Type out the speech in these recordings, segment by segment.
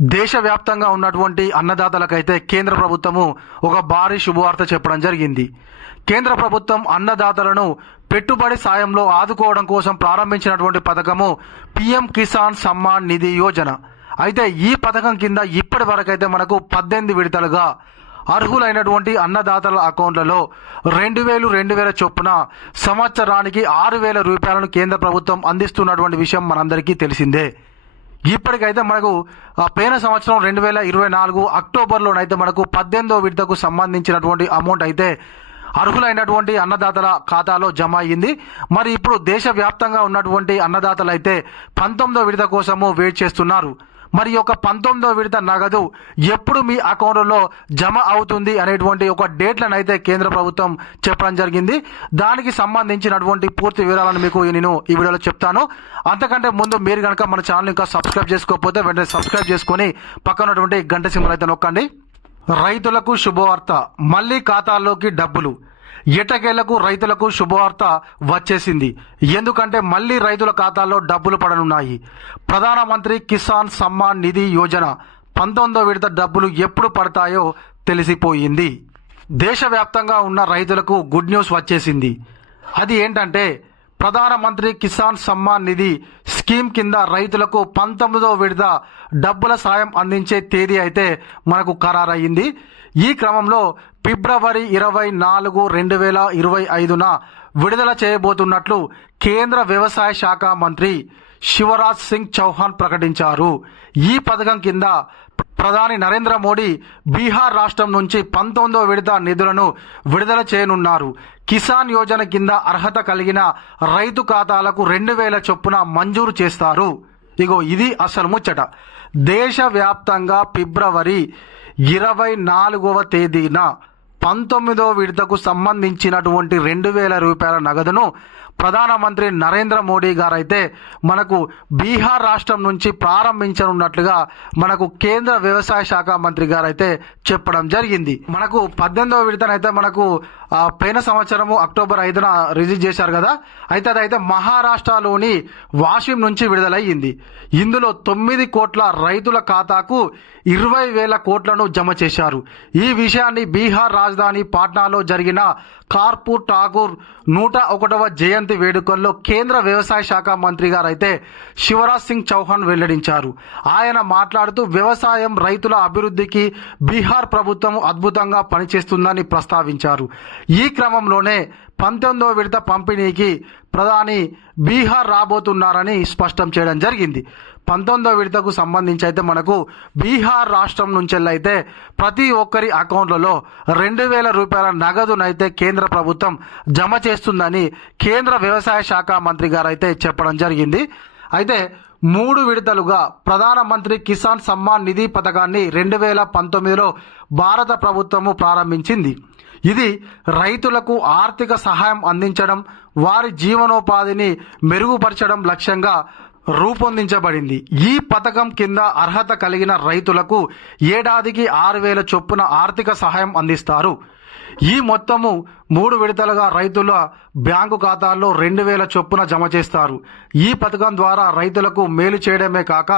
దేశవ్యాప్తంగా ఉన్నటువంటి అన్నదాతలకైతే కేంద్ర ప్రభుత్వము ఒక భారీ శుభవార్త చెప్పడం జరిగింది. కేంద్ర ప్రభుత్వం అన్నదాతలను పెట్టుబడి సాయంలో ఆదుకోవడం కోసం ప్రారంభించినటువంటి పథకము పిఎం కిసాన్ సమ్మాన్ నిధి యోజన. అయితే ఈ పథకం కింద ఇప్పటి వరకైతే మనకు పద్దెనిమిది విడతలుగా అర్హులైనటువంటి అన్నదాతల అకౌంట్లలో రెండు వేలు రెండు వేల చొప్పున సంవత్సరానికి ఆరు వేల రూపాయలను కేంద్ర ప్రభుత్వం అందిస్తున్నటువంటి విషయం మనందరికీ తెలిసిందే. ఇప్పటికైతే మనకు ఆ పోయిన సంవత్సరం రెండు వేల ఇరవై నాలుగు అక్టోబర్లోనైతే మనకు పద్దెనిమిదో విడతకు సంబంధించినటువంటి అమౌంట్ అయితే అర్హులైనటువంటి అన్నదాతల ఖాతాలో జమ అయ్యింది. మరి ఇప్పుడు దేశవ్యాప్తంగా ఉన్నటువంటి అన్నదాతలు అయితే పంతొమ్మిదో విడత కోసము వెయిట్ చేస్తున్నారు. మరి యొక్క పంతొమ్మిదో విడత నగదు ఎప్పుడు మీ అకౌంట్లో జమ అవుతుంది అనేటువంటి ఒక డేట్లను అయితే కేంద్ర ప్రభుత్వం చెప్పడం జరిగింది. దానికి సంబంధించినటువంటి పూర్తి వివరాలను మీకు నేను ఈ వీడియోలో చెప్తాను. అంతకంటే ముందు మీరు కనుక మన ఛానల్ ఇంకా సబ్స్క్రైబ్ చేసుకోకపోతే వెంటనే సబ్స్క్రైబ్ చేసుకొని పక్కన ఉన్నటువంటి గంట సింబల్ అయితే నొక్కండి. రైతులకు శుభవార్త. మళ్ళీ ఖాతాల్లోకి డబ్బులు. ఎటకేళ్ళకు రైతులకు శుభవార్త వచ్చేసింది. ఎందుకంటే మళ్ళీ రైతుల ఖాతాల్లో డబ్బులు పడనున్నాయి. ప్రధానమంత్రి కిసాన్ సమ్మాన్ నిధి యోజన పంతొమ్మిదో విడత డబ్బులు ఎప్పుడు పడతాయో తెలిసిపోయింది. దేశవ్యాప్తంగా ఉన్న రైతులకు గుడ్ న్యూస్ వచ్చేసింది. అది ఏంటంటే ప్రధానమంత్రి కిసాన్ సమ్మాన్ నిధి స్కీమ్ కింద రైతులకు పంతొమ్మిదో విడత డబ్బుల సాయం అందించే తేదీ అయితే మనకు ఖరారయ్యింది. ఈ క్రమంలో ఫిబ్రవరి ఇరవై నాలుగు రెండు వేల ఇరవై ఐదున విడుదల చేయబోతున్నట్లు కేంద్ర వ్యవసాయ శాఖ మంత్రి శివరాజ్ సింగ్ చౌహాన్ ప్రకటించారు. ఈ పథకం కింద ప్రధాని నరేంద్ర మోడీ బీహార్ రాష్ట్రం నుంచి పంతొమ్మిదో విడత నిధులను విడుదల చేయనున్నారు. కిసాన్ యోజన కింద అర్హత కలిగిన రైతు ఖాతాలకు రెండు వేల చొప్పున మంజూరు చేస్తారు. ఇగో ఇది అసలు ముచ్చట. దేశవ్యాప్తంగా ఫిబ్రవరి ఇరవై నాలుగవ తేదీన పంతొమ్మిదో విడతకు సంబంధించినటువంటి రెండు వేల రూపాయల నగదును ప్రధానమంత్రి నరేంద్ర మోడీ గారైతే మనకు బీహార్ రాష్ట్రం నుంచి ప్రారంభించనున్నట్లుగా మనకు కేంద్ర వ్యవసాయ శాఖ మంత్రి గారైతే చెప్పడం జరిగింది. మనకు పద్దెనిమిదవ విడతనైతే మనకు పైన సంవత్సరము అక్టోబర్ ఐదున రిలీజ్ చేశారు కదా? అయితే అదైతే మహారాష్ట్రలోని వాషిం నుంచి విడుదలయ్యింది. ఇందులో తొమ్మిది కోట్ల రైతుల ఖాతాకు ఇరవై వేల కోట్లను జమ చేశారు. ఈ విషయాన్ని బీహార్ రాజధాని పాట్నాలో జరిగిన కార్పూర్ ఠాగూర్ నూట ఒకటవ జయంతి వేడుకల్లో కేంద్ర వ్యవసాయ శాఖ మంత్రి గారైతే శివరాజ్ సింగ్ చౌహాన్ వెల్లడించారు. ఆయన మాట్లాడుతూ వ్యవసాయం రైతుల అభివృద్ధికి బీహార్ ప్రభుత్వం అద్భుతంగా పనిచేస్తుందని ప్రస్తావించారు. ఈ క్రమంలోనే పంతొమ్మిదవ విడత పంపిణీకి ప్రధాని బీహార్ రాబోతున్నారని స్పష్టం చేయడం జరిగింది. పంతొమ్మిదో విడతకు సంబంధించి అయితే మనకు బీహార్ రాష్ట్రం నుంచి అయితే ప్రతి ఒక్కరి అకౌంట్లలో రెండు వేల రూపాయల నగదునైతే కేంద్ర ప్రభుత్వం జమ చేస్తుందని కేంద్ర వ్యవసాయ శాఖ మంత్రి గారు అయితే చెప్పడం జరిగింది. అయితే మూడు విడతలుగా ప్రధానమంత్రి కిసాన్ సమ్మాన్ నిధి పథకాన్ని రెండు వేల పంతొమ్మిదిలో భారత ప్రభుత్వము ప్రారంభించింది. ఇది రైతులకు ఆర్థిక సహాయం అందించడం వారి జీవనోపాధిని మెరుగుపరచడం లక్ష్యంగా రూపొందించబడింది. ఈ పథకం కింద అర్హత కలిగిన రైతులకు ఏడాదికి ఆరు వేల చొప్పున ఆర్థిక సహాయం అందిస్తారు. ఈ మొత్తము మూడు విడతలుగా రైతుల బ్యాంకు ఖాతాల్లో రెండు వేల చొప్పున జమ చేస్తారు. ఈ పథకం ద్వారా రైతులకు మేలు చేయడమే కాక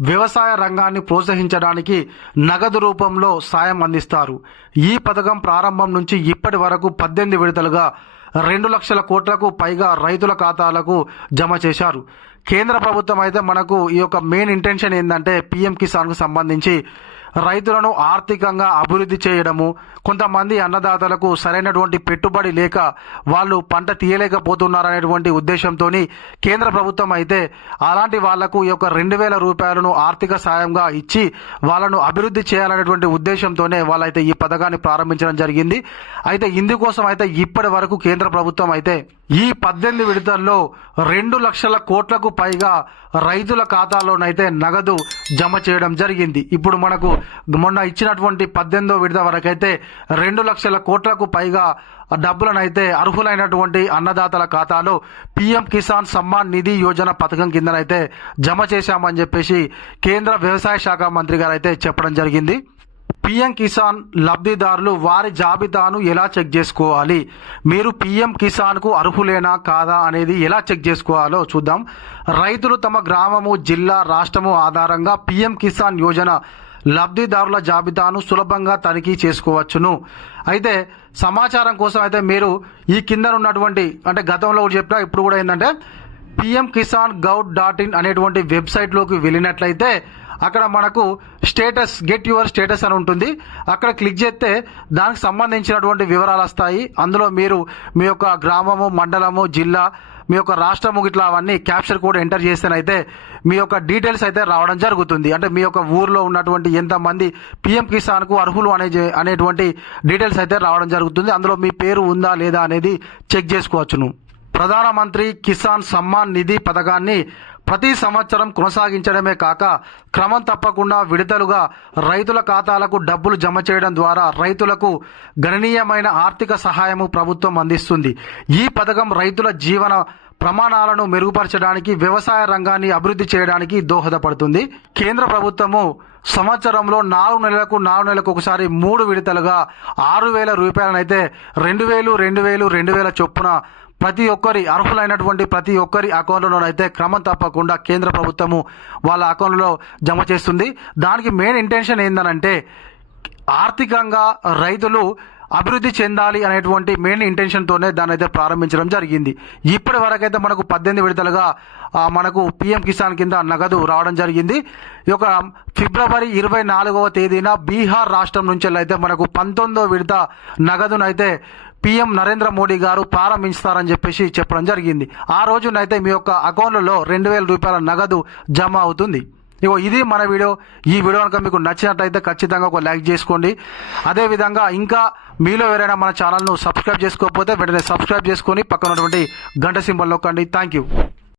వ్యవసాయ రంగాన్ని ప్రోత్సహించడానికి నగదు రూపంలో సాయం అందిస్తారు. ఈ పథకం ప్రారంభం నుంచి ఇప్పటి వరకు పద్దెనిమిది విడతలుగా రెండు లక్షల కోట్లకు పైగా రైతుల ఖాతాలకు జమ చేశారు. కేంద్ర ప్రభుత్వం అయితే మనకు ఈ యొక్క మెయిన్ ఇంటెన్షన్ ఏంటంటే పిఎం కిసాన్కు సంబంధించి రైతులను ఆర్థికంగా అభివృద్ధి చేయడము కొంతమంది అన్నదాతలకు సరైనటువంటి పెట్టుబడి లేక వాళ్ళు పంట తీయలేకపోతున్నారనేటువంటి ఉద్దేశంతో కేంద్ర ప్రభుత్వం అయితే అలాంటి వాళ్ళకు ఈ యొక్క రెండు వేల రూపాయలను ఆర్థిక సాయంగా ఇచ్చి వాళ్ళను అభివృద్ధి చేయాలనేటువంటి ఉద్దేశంతోనే వాళ్ళైతే ఈ పథకాన్ని ప్రారంభించడం జరిగింది. అయితే ఇందుకోసం అయితే ఇప్పటి వరకు కేంద్ర ప్రభుత్వం అయితే ఈ పద్దెనిమిది విడతల్లో రెండు లక్షల కోట్లకు పైగా రైతుల ఖాతాలోనైతే నగదు జమ చేయడం జరిగింది. ఇప్పుడు మనకు మొన్న ఇచ్చినటువంటి పద్దెనిమిదో విడత వరకైతే రెండు లక్షల కోట్లకు పైగా డబ్బులనైతే అర్హులైనటువంటి అన్నదాతల ఖాతాలో పీఎం కిసాన్ సమ్మాన్ నిధి యోజన పథకం కిందనైతే జమ చేశామని చెప్పేసి కేంద్ర వ్యవసాయ శాఖ మంత్రి గారు అయితే చెప్పడం జరిగింది. పిఎం కిసాన్ లబ్ధిదారులు వారి జాబితాను ఎలా చెక్ చేసుకోవాలి? మీరు పిఎం కిసాన్కు అర్హులేనా కాదా అనేది ఎలా చెక్ చేసుకోవాలో చూద్దాం. రైతులు తమ గ్రామము జిల్లా రాష్ట్రము ఆధారంగా పిఎం కిసాన్ యోజన లబ్ధిదారుల జాబితాను సులభంగా తనిఖీ చేసుకోవచ్చును. అయితే సమాచారం కోసం అయితే మీరు ఈ కింద ఉన్నటువంటి అంటే గతంలో కూడా చెప్పినా ఇప్పుడు కూడా ఏంటంటే PM Kisan gov dot in అనేటువంటి వెబ్సైట్లోకి వెళ్ళినట్లయితే అక్కడ మనకు స్టేటస్ గెట్ యువర్ స్టేటస్ అని ఉంటుంది. అక్కడ క్లిక్ చేస్తే దానికి సంబంధించినటువంటి వివరాలు వస్తాయి. అందులో మీరు మీ యొక్క గ్రామము మండలము జిల్లా మీ యొక్క రాష్ట్రము ఇట్లా అవన్నీ క్యాప్చర్ కోడ్ ఎంటర్ చేస్తేనైతే మీ యొక్క డీటెయిల్స్ అయితే రావడం జరుగుతుంది. అంటే మీ యొక్క ఊర్లో ఉన్నటువంటి ఎంతమంది పిఎం కిసాన్కు అర్హులు అనే అనేటువంటి డీటెయిల్స్ అయితే రావడం జరుగుతుంది. అందులో మీ పేరు ఉందా లేదా అనేది చెక్ చేసుకోవచ్చును. ప్రధానమంత్రి కిసాన్ సమ్మాన్ నిధి పథకాన్ని ప్రతి సంవత్సరం కొనసాగించడమే కాక క్రమం తప్పకుండా విడతలుగా రైతుల ఖాతాలకు డబ్బులు జమ చేయడం ద్వారా రైతులకు గణనీయమైన ఆర్థిక సహాయము ప్రభుత్వం అందిస్తుంది. ఈ పథకం రైతుల జీవన ప్రమాణాలను మెరుగుపరచడానికి వ్యవసాయ రంగాన్ని అభివృద్ధి చేయడానికి దోహదపడుతుంది. కేంద్ర ప్రభుత్వము సంవత్సరంలో నాలుగు నెలలకు నాలుగు నెలలకు ఒకసారి మూడు విడతలుగా ఆరు వేల రూపాయలనైతే రెండు వేలు రెండు వేలు రెండు వేల చొప్పున ప్రతి ఒక్కరి అర్హులైనటువంటి ప్రతి ఒక్కరి అకౌంట్లోనైతే క్రమం తప్పకుండా కేంద్ర ప్రభుత్వము వాళ్ళ అకౌంట్లో జమ చేస్తుంది. దానికి మెయిన్ ఇంటెన్షన్ ఏందనంటే ఆర్థికంగా రైతులు అభివృద్ధి చెందాలి అనేటువంటి మెయిన్ ఇంటెన్షన్తోనే దాన్ని అయితే ప్రారంభించడం జరిగింది. ఇప్పటి వరకైతే మనకు పద్దెనిమిది విడతలుగా మనకు పిఎం కిసాన్ కింద నగదు రావడం జరిగింది. ఈ యొక్క ఫిబ్రవరి ఇరవై నాలుగవ తేదీన బీహార్ రాష్ట్రం నుంచి అయితే మనకు పంతొమ్మిదో విడత నగదునైతే పిఎం నరేంద్ర మోడీ గారు ప్రారంభిస్తారని చెప్పేసి చెప్పడం జరిగింది. ఆ రోజునైతే మీ యొక్క అకౌంట్లలో రెండు వేల రూపాయల నగదు జమ అవుతుంది. ఇగో ఇది మన వీడియో. ఈ వీడియో కనుక మీకు నచ్చినట్లయితే ఖచ్చితంగా ఒక లైక్ చేసుకోండి. అదేవిధంగా ఇంకా మీలో ఎవరైనా మన ఛానల్ను సబ్స్క్రైబ్ చేసుకోకపోతే వెంటనే సబ్స్క్రైబ్ చేసుకొని పక్కన ఉన్నటువంటి గంట సింబల్ నొక్కండి. Thank you